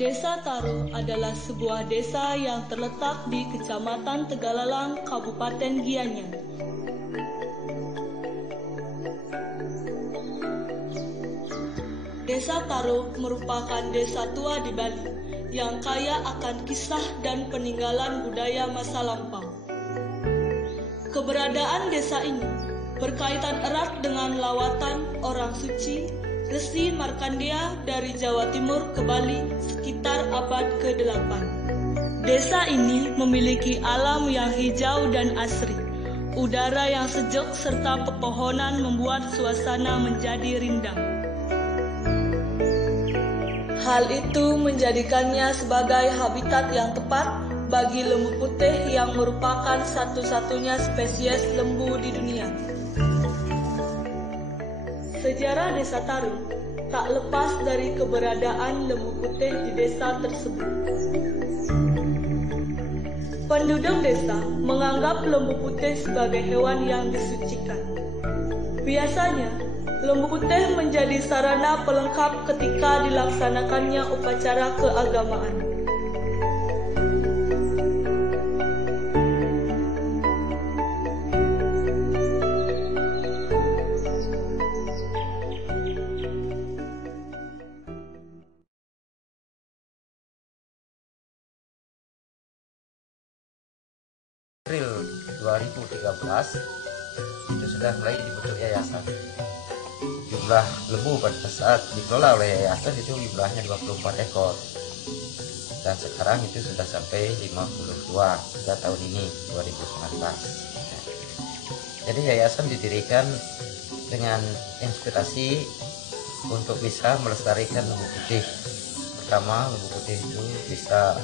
Desa Taruh adalah sebuah desa yang terletak di Kecamatan Tegalalang, Kabupaten Gianyar. Desa Taruh merupakan desa tua di Bali yang kaya akan kisah dan peninggalan budaya masa lampau. Keberadaan desa ini berkaitan erat dengan lawatan orang suci Resi Markandeya dari Jawa Timur ke Bali sekitar abad ke-8. Desa ini memiliki alam yang hijau dan asri, udara yang sejuk serta pepohonan membuat suasana menjadi rindang. Hal itu menjadikannya sebagai habitat yang tepat bagi lembu putih yang merupakan satu-satunya spesies lembu di dunia. Sejarah Desa Taruh tak lepas dari keberadaan lembu putih di desa tersebut. Penduduk desa menganggap lembu putih sebagai hewan yang disucikan. Biasanya, lembu putih menjadi sarana pelengkap ketika dilaksanakannya upacara keagamaan. April 2013 itu sudah mulai dibentuk yayasan. Jumlah lembu pada saat dikelola oleh yayasan itu jumlahnya 24 ekor. Dan sekarang itu sudah sampai 52 pada tahun ini 2019. Jadi yayasan didirikan dengan inspirasi untuk bisa melestarikan lembu putih. Pertama, lembu putih itu bisa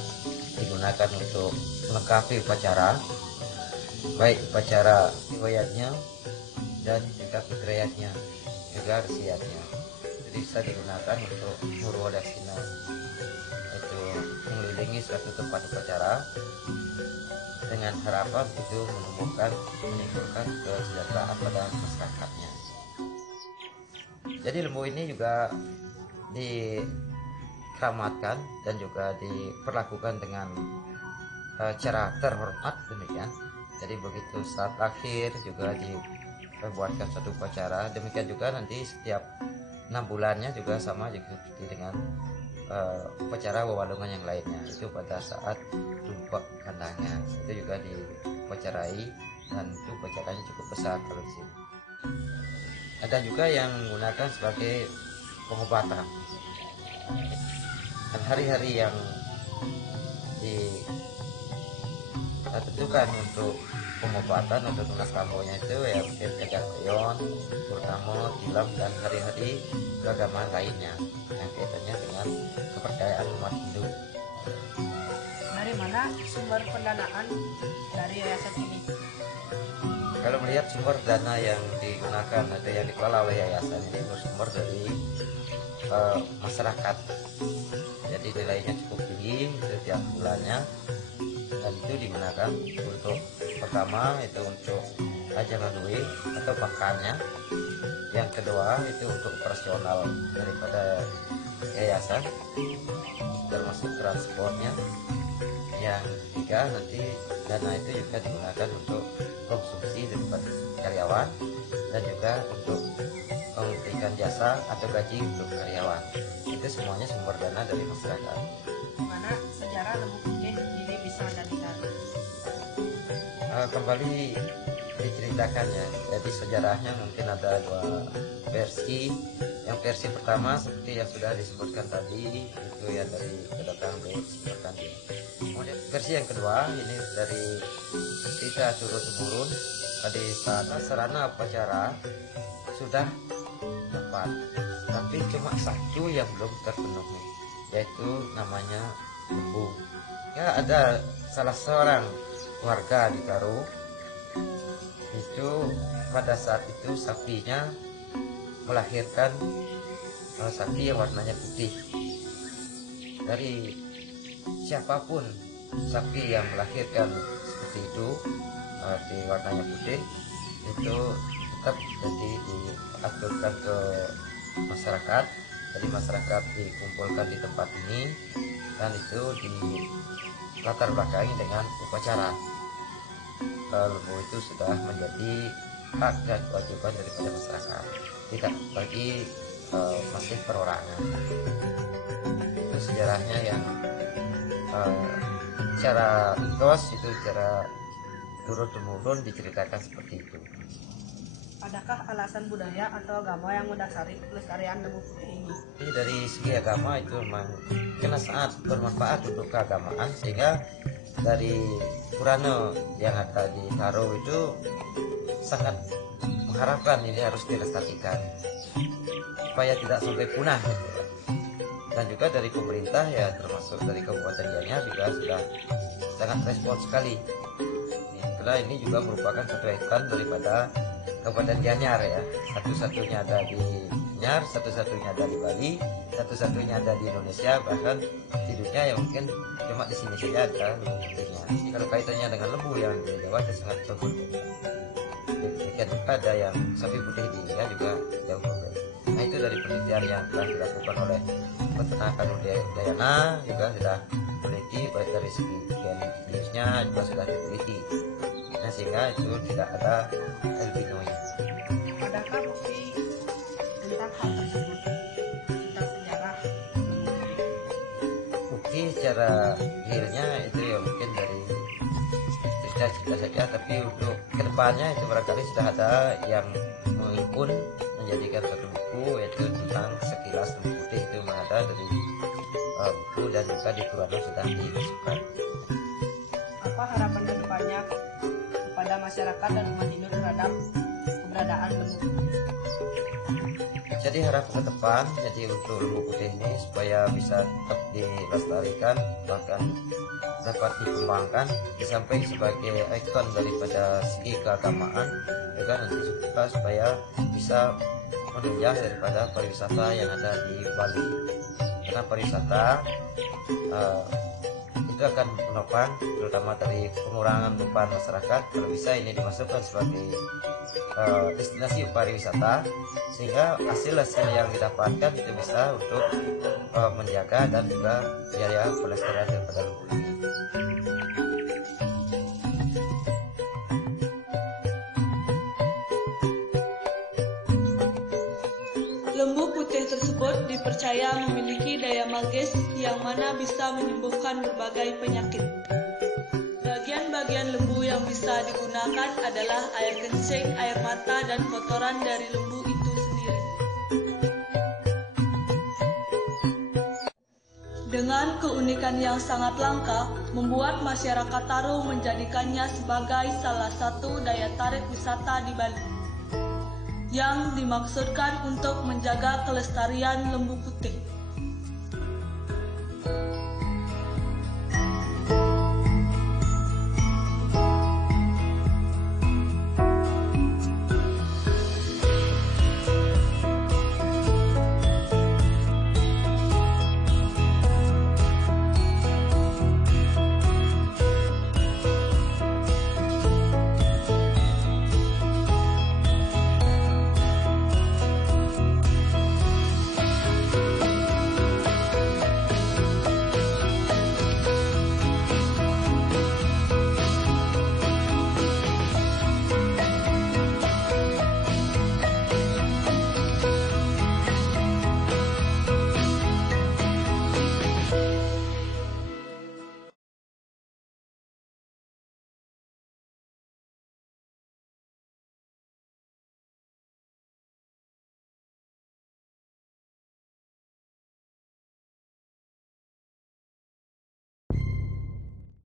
digunakan untuk melengkapi upacara, baik upacara riwayatnya dan juga fitriyatnya, juga resiatnya. Jadi bisa digunakan untuk murwadasina, itu mengelilingi suatu tempat upacara dengan harapan itu menimbulkan kesejahteraan pada masyarakatnya. Jadi lembu ini juga dikeramatkan dan juga diperlakukan dengan cara terhormat demikian. Jadi begitu saat akhir juga dibuatkan suatu upacara. Demikian juga nanti setiap 6 bulannya juga sama juga seperti dengan upacara wawalungan yang lainnya. Itu pada saat tumpah kandangan itu juga diupacarai dan itu upacaranya cukup besar kalau di sini. Ada juga yang menggunakan sebagai pengobatan. Dan hari-hari yang ditentukan untuk pengobatan untuk tunas kambonya itu ya mungkin kejayon, purnama, tilam dan hari-hari keagamaan lainnya yang kaitannya dengan kepercayaan umat Hindu. Dari mana sumber pendanaan dari yayasan ini? Kalau melihat sumber dana yang digunakan atau yang dikelola oleh yayasan ini bersumber dari masyarakat. Jadi nilainya cukup tinggi setiap bulannya. Dan itu digunakan untuk pertama itu untuk ajangan duit atau makannya, yang kedua itu untuk operasional daripada yayasan termasuk transportnya, yang ketiga nanti dana itu juga digunakan untuk konsumsi daripada karyawan dan juga untuk memberikan jasa atau gaji untuk karyawan. Itu semuanya sumber dana dari masyarakat. Mana sejarah lembu putih ini bisa dari kembali diceritakan ya. Jadi sejarahnya mungkin ada 2 versi. Yang versi pertama seperti yang sudah disebutkan tadi itu ya dari kedatangan beliau disebutkan. Kemudian versi yang kedua ini dari cerita turun temurun. Tadi saat sarana upacara sudah dapat, tapi cuma satu yang belum terpenuhi, yaitu namanya lembu. Ya ada salah seorang warga di Taruh itu pada saat itu sapinya melahirkan sapi yang warnanya putih. Dari siapapun sapi yang melahirkan seperti itu di warnanya putih itu tetap jadi diaturkan ke masyarakat Jadi masyarakat dikumpulkan di tempat ini dan itu di latar belakangi dengan upacara. Lembu itu sudah menjadi hak dan kewajiban daripada masyarakat, tidak bagi masih perorangan. Itu sejarahnya yang secara mitos itu secara turun-temurun diceritakan seperti itu. Adakah alasan budaya atau agama yang mendasari pelestarian lembu putih ini? Jadi dari segi agama itu memang kena sangat bermanfaat untuk keagamaan, sehingga dari Purana yang ada di Taro itu sangat mengharapkan ini harus dilestarikan supaya tidak sampai punah gitu ya. Dan juga dari pemerintah ya, termasuk dari Kabupaten Gianyar juga sudah sangat respon sekali. Karena ini juga merupakan satu ikon daripada Kabupaten Gianyar ya, satu-satunya ada di Gianyar, satu-satunya ada di Bali, satu-satunya ada di Indonesia, bahkan di dunia ya mungkin cuma di sini saja ada lembu putihnya. Jadi kalau kaitannya dengan lembu yang di Jawa itu sangat bagus. Demikian juga ada yang sapi putih di India juga jauh berbeda. Nah itu dari penelitian yang telah dilakukan oleh peternakan Udayana juga sudah teliti, baik dari segi jenisnya juga sudah diteliti. Nah, sehingga itu tidak ada albinonya. Adakah bukti tentang hal tersebut, tentang sejarah? Bukti secara realnya itu ya mungkin dari cerita-cerita saja, tapi untuk kedepannya itu barangkali sudah ada yang menghimpun menjadikan satu buku, yaitu tentang sekilas lembu putih. Itu ada dari buku dan juga di Purana sudah dimasukkan. Apa harapan ke depannya kepada masyarakat dan umat Hindu terhadap keberadaan lembu putih? Jadi harapan ke depan, jadi untuk lembu putih ini supaya bisa tetap dilestarikan, bahkan dapat dikembangkan, disampaikan sebagai ikon daripada segi keagamaan, juga nanti supaya bisa menunjang daripada pariwisata yang ada di Bali. Karena pariwisata itu akan menopang terutama dari pengurangan beban masyarakat. Kalau bisa ini dimasukkan sebagai destinasi pariwisata, sehingga hasil-hasil yang didapatkan itu bisa untuk menjaga dan juga biaya pelestarian daripada lembu ini. Lembu putih tersebut dipercaya memiliki daya magis yang mana bisa menyembuhkan berbagai penyakit. Bagian-bagian lembu yang bisa digunakan adalah air kencing, air mata, dan kotoran dari lembu itu sendiri. Dengan keunikan yang sangat langka, membuat masyarakat Taro menjadikannya sebagai salah satu daya tarik wisata di Bali, yang dimaksudkan untuk menjaga kelestarian lembu putih.